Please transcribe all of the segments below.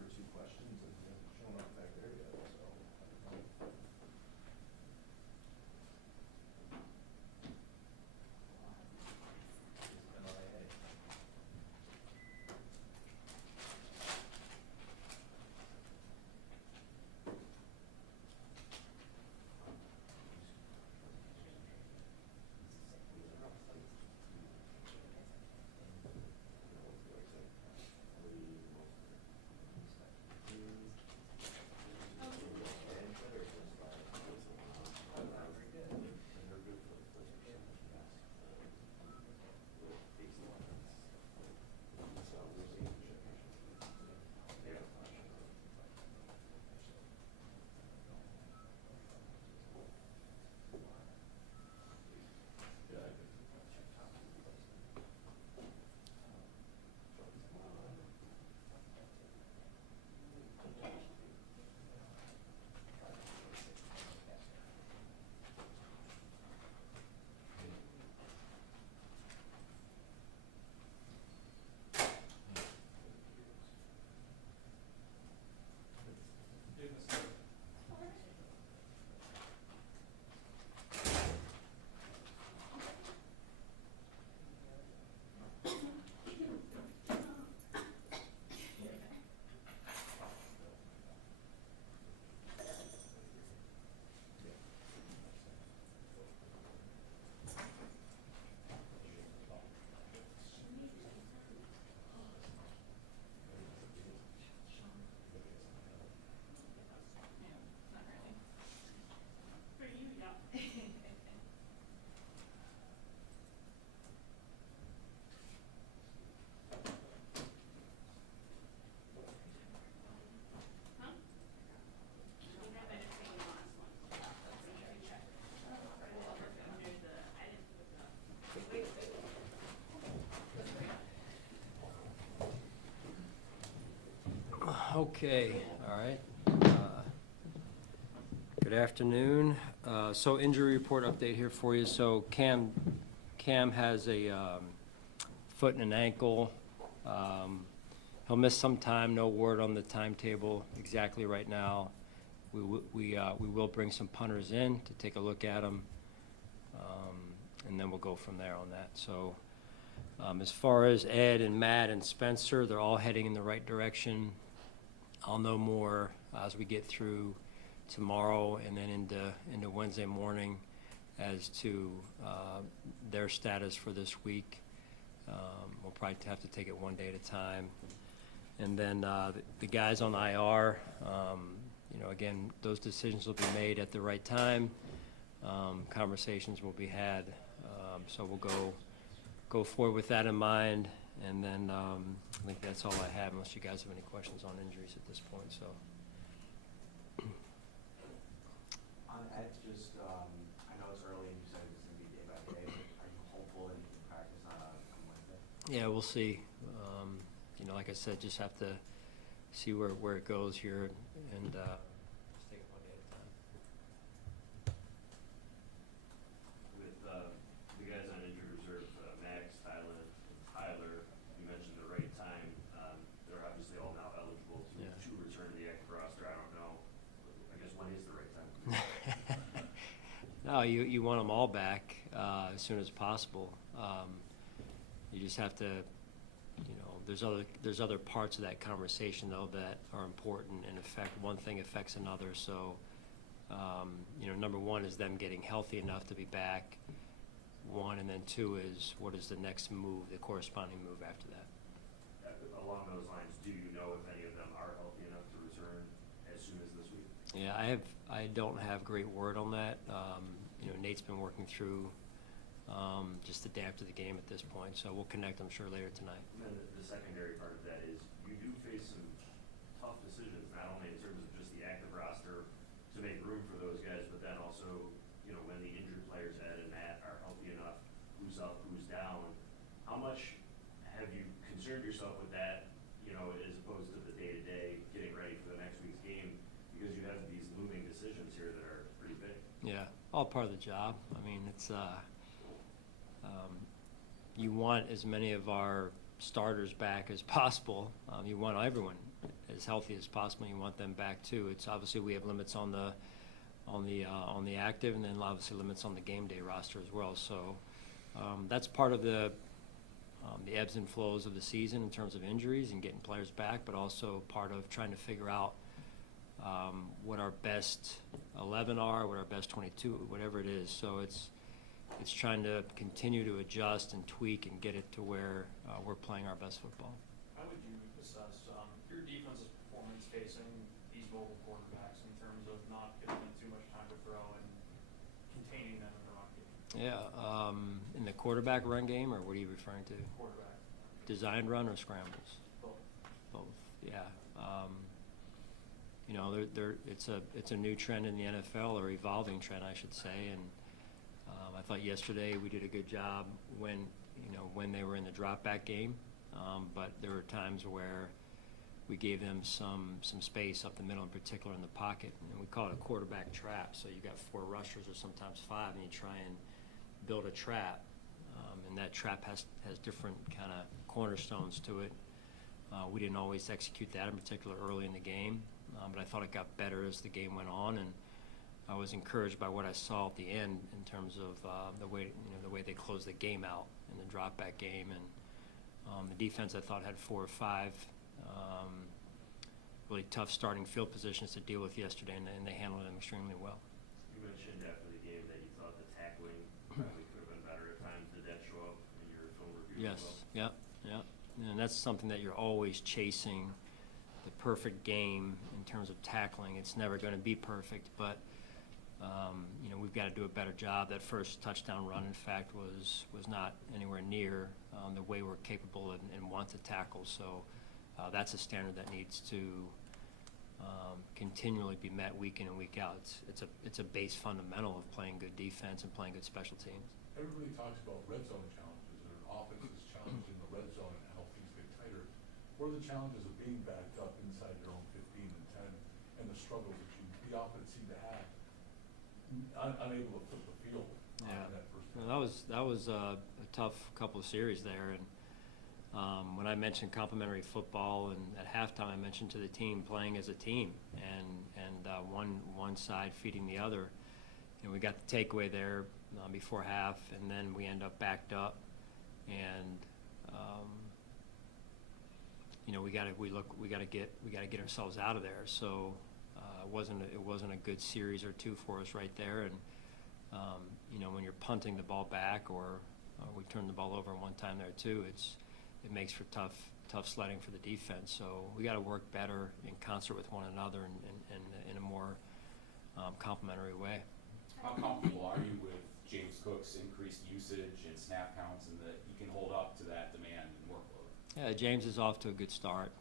for 2 questions and they're showing up back there yet, so. MIA. Okay, all right. Good afternoon. So injury report update here for you. So Cam has a foot and an ankle. He'll miss some time. No word on the timetable exactly right now. We will bring some punters in to take a look at him, and then we'll go from there on that. So as far as Ed and Matt and Spencer, they're all heading in the right direction. I'll know more as we get through tomorrow and then into Wednesday morning as to their status for this week. We'll probably have to take it one day at a time. And then the guys on IR, again, those decisions will be made at the right time. Conversations will be had. So we'll go forward with that in mind. And then I think that's all I have, unless you guys have any questions on injuries at this point. So. On Ed, just I know it's early and you said it's going to be day by day, but are you hopeful that he can practice on Wednesday? Yeah, we'll see. Like I said, just have to see where it goes here, and just take it one day at a time. With the guys on injured reserve, Max, Tyler, you mentioned the right time. They're obviously all now eligible to return to the active roster. I don't know. I guess when is the right time? No, you want them all back as soon as possible. You just have to, there's other parts of that conversation though that are important and one thing affects another. So, number one is them getting healthy enough to be back. One, and then two is what is the next move, the corresponding move after that. Along those lines, do you know if any of them are healthy enough to return as soon as this week? Yeah, I don't have great word on that. Nate's been working through just the day after the game at this point, so we'll connect, I'm sure, later tonight. And then the secondary part of that is you do face some tough decisions, not only in terms of just the active roster to make room for those guys, but then also, when the injured players, Ed and Matt, are healthy enough, who's up, who's down. How much have you concerned yourself with that, as opposed to the day-to-day getting ready for the next week's game, because you have these looming decisions here that are pretty big? Yeah, all part of the job. I mean, it's you want as many of our starters back as possible. You want everyone as healthy as possible. You want them back too. It's obviously we have limits on the active, and then obviously limits on the game day roster as well. So that's part of the ebbs and flows of the season in terms of injuries and getting players back, but also part of trying to figure out what our best 11 are, what our best 22, whatever it is. So it's trying to continue to adjust and tweak and get it to where we're playing our best football. How would you assess your defense's performance facing these mobile quarterbacks in terms of not giving them too much time to throw and containing them in the run game? Yeah, in the quarterback run game, or what are you referring to? Quarterback. Designed run or scrambles? Both. Both, yeah. You know, it's a new trend in the NFL, or evolving trend, I should say, and I thought yesterday we did a good job when they were in the drop back game, but there were times where we gave them some space up the middle, in particular in the pocket, and we call it a quarterback trap. So you got 4 rushers or sometimes 5, and you try and build a trap, and that trap has different kind of cornerstones to it. We didn't always execute that, in particular early in the game, but I thought it got better as the game went on, and I was encouraged by what I saw at the end in terms of the way they closed the game out in the drop back game, and the defense I thought had 4 or 5 really tough starting field positions to deal with yesterday, and they handled them extremely well. You mentioned after the game that you thought the tackling probably could have been better at times. Did that show up in your film review as well? Yes, yeah. And that's something that you're always chasing, the perfect game in terms of tackling. It's never going to be perfect, but we've got to do a better job. That first touchdown run, in fact, was not anywhere near the way we're capable and want to tackle. So that's a standard that needs to continually be met week in and week out. It's a base fundamental of playing good defense and playing good special teams. Everybody talks about red zone challenges, or offenses challenged in the red zone and how things get tighter. What are the challenges of being backed up inside your own 15 and 10, and the struggles that the offense seem to have, unable to flip the field on that first Well, that was a tough couple of series there, and when I mentioned complementary football, and at halftime I mentioned to the team playing as a team, and one side feeding the other. We got the takeaway there before half, and then we end up backed up, and we got to get ourselves out of there. So it wasn't a good series or two for us right there, and when you're punting the ball back, or we turned the ball over one time there too, it makes for tough sledding for the defense. So we got to work better in concert with one another and in a more complementary way. How comfortable are you with James Cook's increased usage and snap counts, and that he can hold up to that demand and workload? Yeah, James is off to a good start.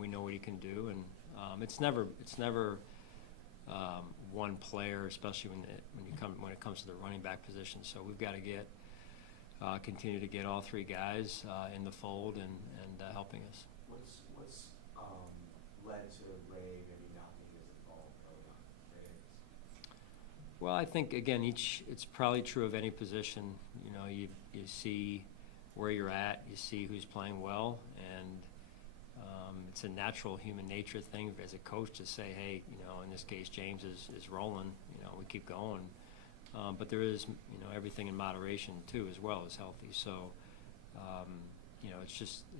We know what he can do, and it's never one player, especially when it comes to the running back position. So we've got to continue to get all 3 guys in the fold and helping us. What's led to Ray maybe not being as involved early on? Well, I think, again, it's probably true of any position. You see where you're at, you see who's playing well, and it's a natural human nature thing as a coach to say, hey, in this case, James is rolling, we keep going. But there is, everything in moderation too, as well as healthy. So, it's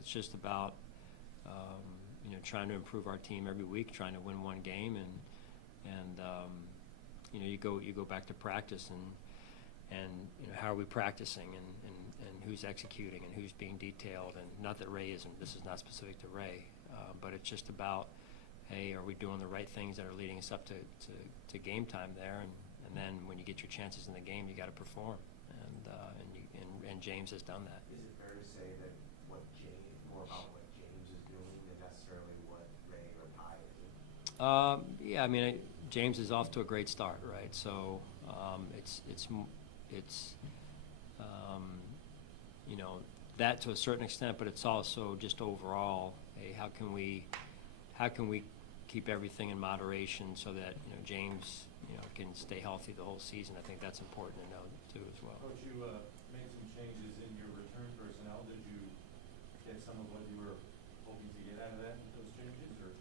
just about, trying to improve our team every week, trying to win one game, and you go back to practice and how are we practicing, and who's executing and who's being detailed, and not that Ray isn't. This is not specific to Ray, but it's just about, hey, are we doing the right things that are leading us up to game time there, and then when you get your chances in the game, you got to perform, and James has done that. Is it fair to say that more about what James is doing than necessarily what Ray or Ty are doing? Yeah, I mean, James is off to a great start, right? So it's that to a certain extent, but it's also just overall, hey, how can we keep everything in moderation so that James can stay healthy the whole season. I think that's important to know too as well. Coach, you made some changes in your return personnel. Did you get some of what you were hoping to get out of those changes, or?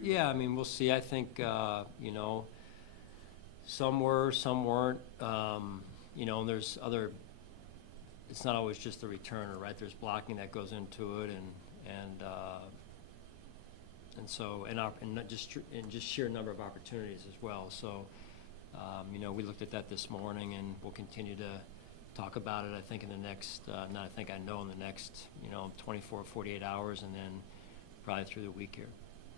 Yeah, I mean, we'll see. I think, you know, some were, some weren't. You know, and there's other, it's not always just the returner, right? There's blocking that goes into it, and so, and not just sheer number of opportunities as well. So, you know, we looked at that this morning, and we'll continue to talk about it, I think, in the next, not I think, I know in the next, you know, 24, 48 hours, and then probably through the week here.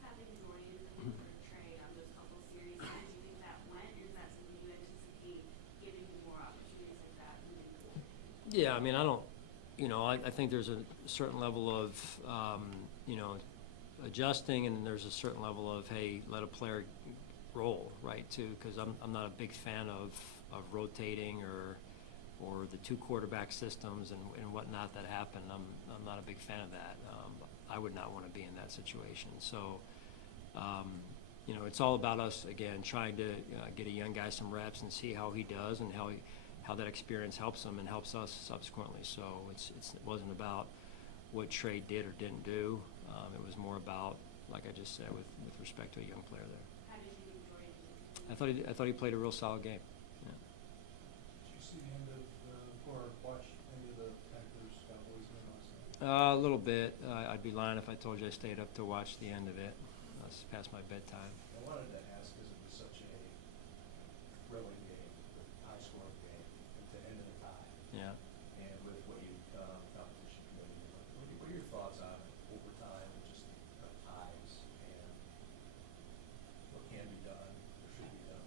Having Dorian come in for a trade on those couple of series, how do you think that went, or is that something you anticipate giving him more opportunities like that moving forward? Yeah, I mean, I don't, you know, I think there's a certain level of, you know, adjusting, and there's a certain level of, hey, let a player roll, right, too, because I'm not a big fan of rotating or the two quarterback systems and whatnot that happen. I'm not a big fan of that. I would not want to be in that situation. So, you know, it's all about us, again, trying to get a young guy some reps and see how he does and how that experience helps him and helps us subsequently. So it wasn't about what Trey did or didn't do. It was more about, like I just said, with respect to a young player there. How did you enjoy it? I thought he played a real solid game. Yeah. Did you see the end of, or watch any of the Packers Cowboys game last night? A little bit. I'd be lying if I told you I stayed up to watch the end of it. It's past my bedtime. I wanted to ask, because it was such a thrilling game, high-scoring game, at the end of the tie, Yeah. and with what you, competition committee, what are your thoughts on overtime and just ties and what can be done or should be done?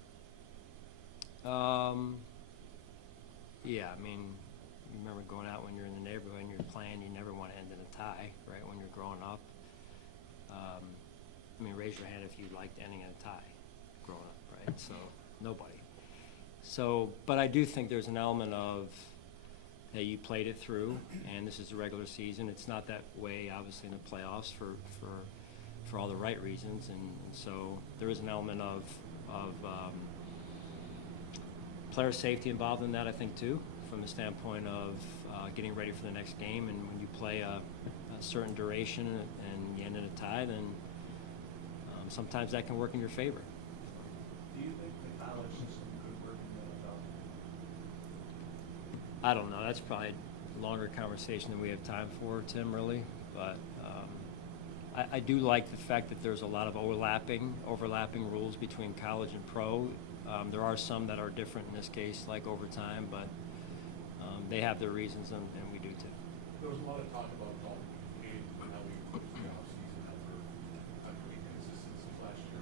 Yeah, I mean, you remember going out when you're in the neighborhood and you're playing, you never want to end in a tie, right, when you're growing up. I mean, raise your hand if you liked ending in a tie growing up, right? So, nobody. So, but I do think there's an element of, hey, you played it through, and this is the regular season. It's not that way, obviously, in the playoffs for all the right reasons, and so there is an element of player safety involved in that, I think, too, from the standpoint of getting ready for the next game. And when you play a certain duration and you end in a tie, then sometimes that can work in your favor. Do you think the college system could work in the NFL? I don't know. That's probably a longer conversation than we have time for, Tim, really. But I do like the fact that there's a lot of overlapping rules between college and pro. There are some that are different in this case, like overtime, but they have their reasons, and we do too. There was a lot of talk about golf and how we approach the offseason after inconsistencies last year.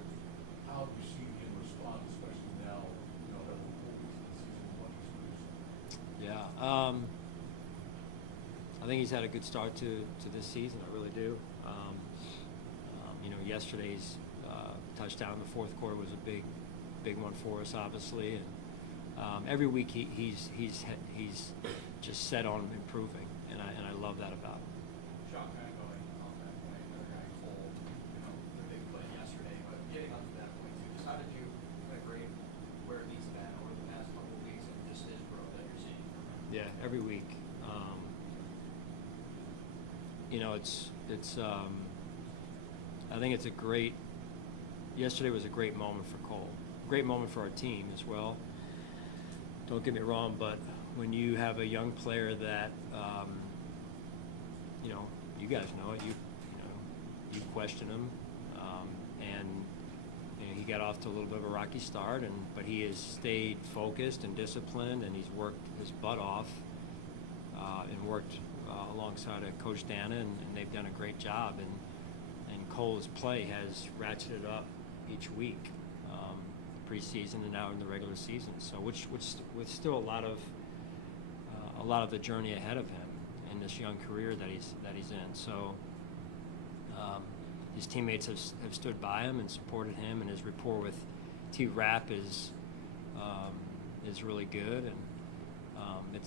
How have you seen him respond, especially now, you know, that we're 4 weeks into the season, what he's produced? Yeah, I think he's had a good start to this season. I really do. You know, yesterday's touchdown in the fourth quarter was a big one for us, obviously. And every week he's just set on improving, and I love that about him. Sean, kind of going off that point, another guy, Cole, you know, the big play yesterday, but getting onto that point too, just how did you kind of grade where he's been over the past couple of weeks and just his growth that you're seeing from him? Yeah, every week. You know, it's I think it's a great, yesterday was a great moment for Cole. Great moment for our team as well. Don't get me wrong, but when you have a young player that, you know, you guys know it, you question him, and you know, he got off to a little bit of a rocky start, but he has stayed focused and disciplined, and he's worked his butt off, and worked alongside of Coach Dana, and they've done a great job. And Cole's play has ratcheted up each week, preseason and now in the regular season. So, which with still a lot of the journey ahead of him in this young career that he's in. So, his teammates have stood by him and supported him, and his rapport with T-Rap is really good. And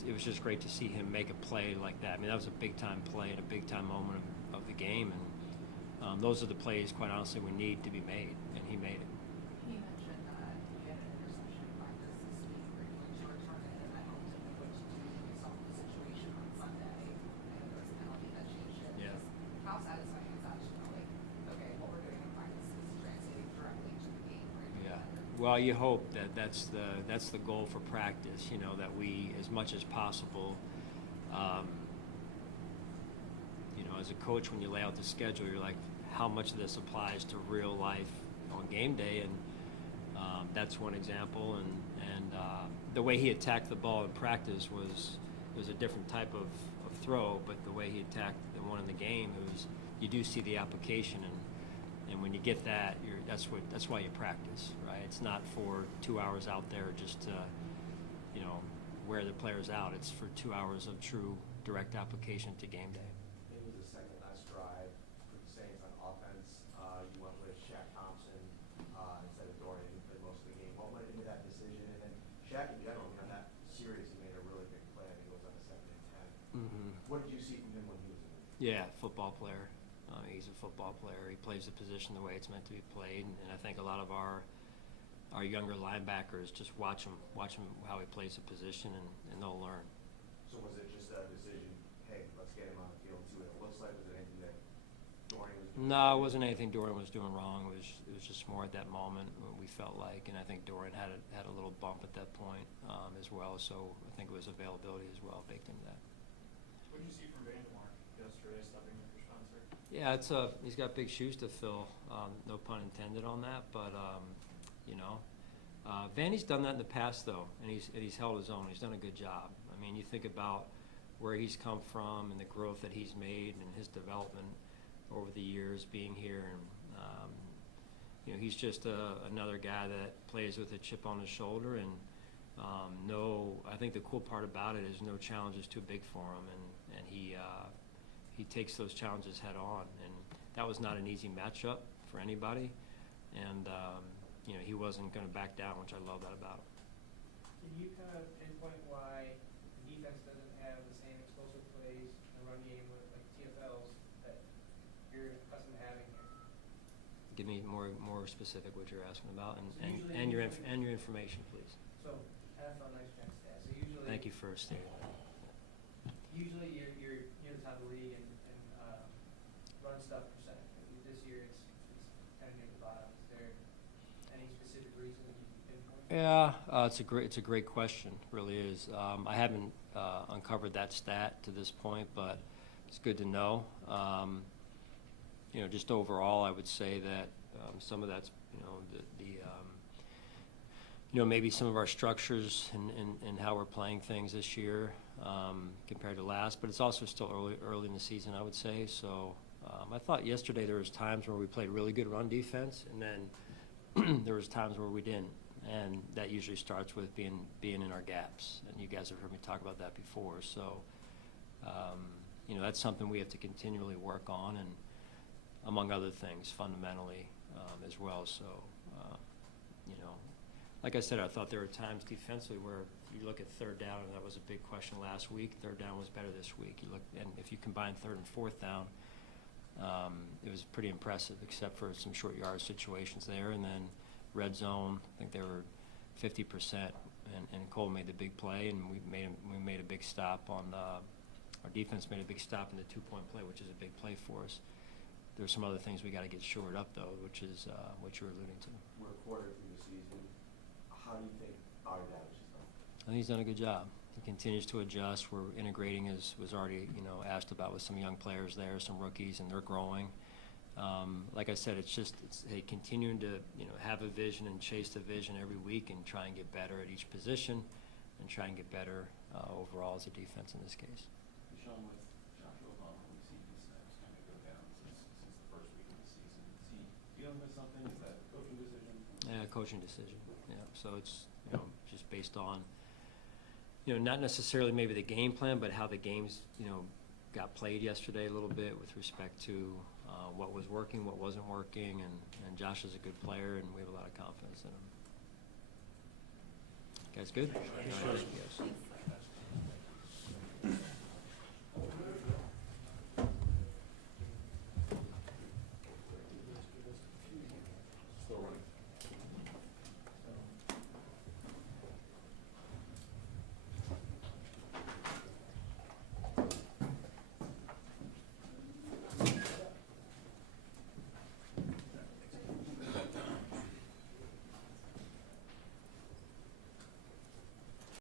it was just great to see him make a play like that. I mean, that was a big-time play at a big-time moment of the game, and those are the plays, quite honestly, we need to be made, and he made it. You mentioned that you had an interception practice this week where you were targeted, and I don't know what you do when you saw the situation on Sunday. I know there was a penalty that changed it. Yeah. Just how satisfying is that to know, like, okay, what we're doing in practice is Well, you hope that that's the goal for practice, you know, that we, as much as possible, you know, as a coach, when you lay out the schedule, you're like, how much of this applies to real life on game day? And that's one example. And the way he attacked the ball in practice was a different type of throw, but the way he attacked the one in the game, you do see the application, and when you get that, that's why you practice, right? It's not for 2 hours out there just to, you know, wear the players out. It's for 2 hours of true direct application to game day. Maybe the second last drive for the Saints on offense, you went with Shaq Thompson instead of Dorian, who played most of the game. What went into that decision? And then Shaq in general, on that series, he made a really big play. I think it was on a 2nd and 10. Mm-hmm. What did you see from him when he was in the game? Yeah, football player. He's a football player. He plays the position the way it's meant to be played, and I think a lot of our younger linebackers just watch him how he plays the position, and they'll learn. So was it just a decision, hey, let's get him on the field, see what it looks like? Was it anything that Dorian was doing? No, it wasn't anything Dorian was doing wrong. It was just more at that moment when we felt like, and I think Dorian had a little bump at that point as well. So I think it was availability as well baked into that. What did you see from Vandermark yesterday, stepping in for Spencer? Yeah, he's got big shoes to fill. No pun intended on that, but you know, Vandy's done that in the past though, and he's held his own. He's done a good job. I mean, you think about where he's come from and the growth that he's made and his development over the years being here, and you know, he's just another guy that plays with a chip on his shoulder, and I think the cool part about it is no challenge is too big for him, and he takes those challenges head on, and that was not an easy matchup for anybody, and you know, he wasn't going to back down, which I love that about him. Can you kind of pinpoint why the defense doesn't have the same explosive plays in the run game with like TFLs that you're accustomed to having here? Give me more specific what you're asking about, So and usually your information, please. So NFL Nice Gen stats. So usually. Thank you for stating that. Usually you're near the top of the league in run stuff percentage. This year it's kind of near the bottom. Is there any specific reason that you can pinpoint? Yeah, it's a great question. Really is. I haven't uncovered that stat to this point, but it's good to know. You know, just overall, I would say that some of that's, you know, you know, maybe some of our structures and how we're playing things this year compared to last, but it's also still early in the season, I would say. So I thought yesterday there was times where we played really good run defense, and then there was times where we didn't, and that usually starts with being in our gaps. And you guys have heard me talk about that before. So you know, that's something we have to continually work on, and among other things, fundamentally as well. So you know, like I said, I thought there were times defensively where you look at third down, and that was a big question last week. Third down was better this week. You look, and if you combine third and fourth down, it was pretty impressive, except for some short yard situations there. And then red zone, I think they were 50%, and Cole made the big play, and we made a big stop on our defense made a big stop in the 2-point play, which is a big play for us. There's some other things we got to get shored up though, which is what you're alluding to. We're a quarter through the season. How do you think Bobby Davis has done? I think he's done a good job. He continues to adjust. We're integrating, as was already, you know, asked about, with some young players there, some rookies, and they're growing. Like I said, it's continuing to, you know, have a vision and chase the vision every week and try and get better at each position and try and get better overall as a defense in this case. Sean, with Joshua Obama, we've seen his snaps kind of go down since the first week of the season. Is he dealing with something? Is that a coaching decision? Yeah, coaching decision. Yeah, so it's, you know, just based on, you know, not necessarily maybe the game plan, but how the games, you know, got played yesterday a little bit with respect to what was working, what wasn't working, and Josh is a good player, and we have a lot of confidence in him. Guys, good? All right, yes.